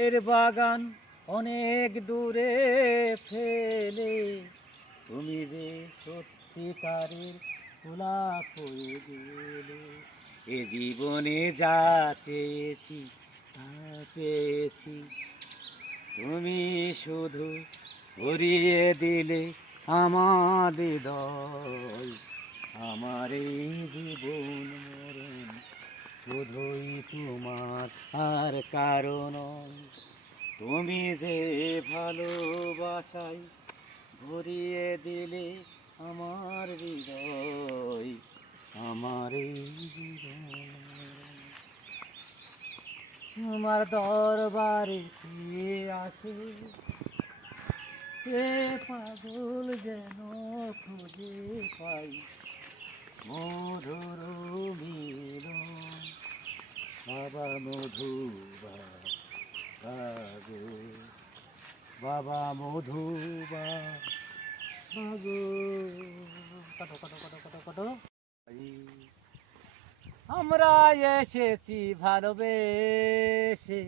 এর বাগান অনেক দূরে ফেলে তুমি যে সত্যিকারের গোলাপ হয়ে গেলে। এ জীবনে যা চেয়েছি তা পেয়েছি, তুমি শুধু ভরিয়ে দিলে আমার হৃদয়। আমার এই জীবন মরণ শুধুই তোমার আর কারণ। তুমি যে ভালোবাসায় ভরিয়ে দিলে আমার হৃদয়, আমার এই জীবন। তোমার দরবারে চেয়ে আসে এ পাগল যেন খুঁজে পাই মধুর মিলন। বাবা মধুবা গো, বাবা মধুবা গো। কটো কটো কটো কটো কটো। আমরা এসেছি ভালোবেসে,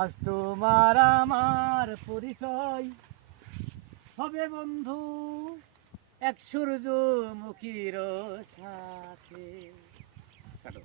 আজ তোমার আমার পরিচয় হবে বন্ধু এক সূর্যমুখীর সাথে। কাটো।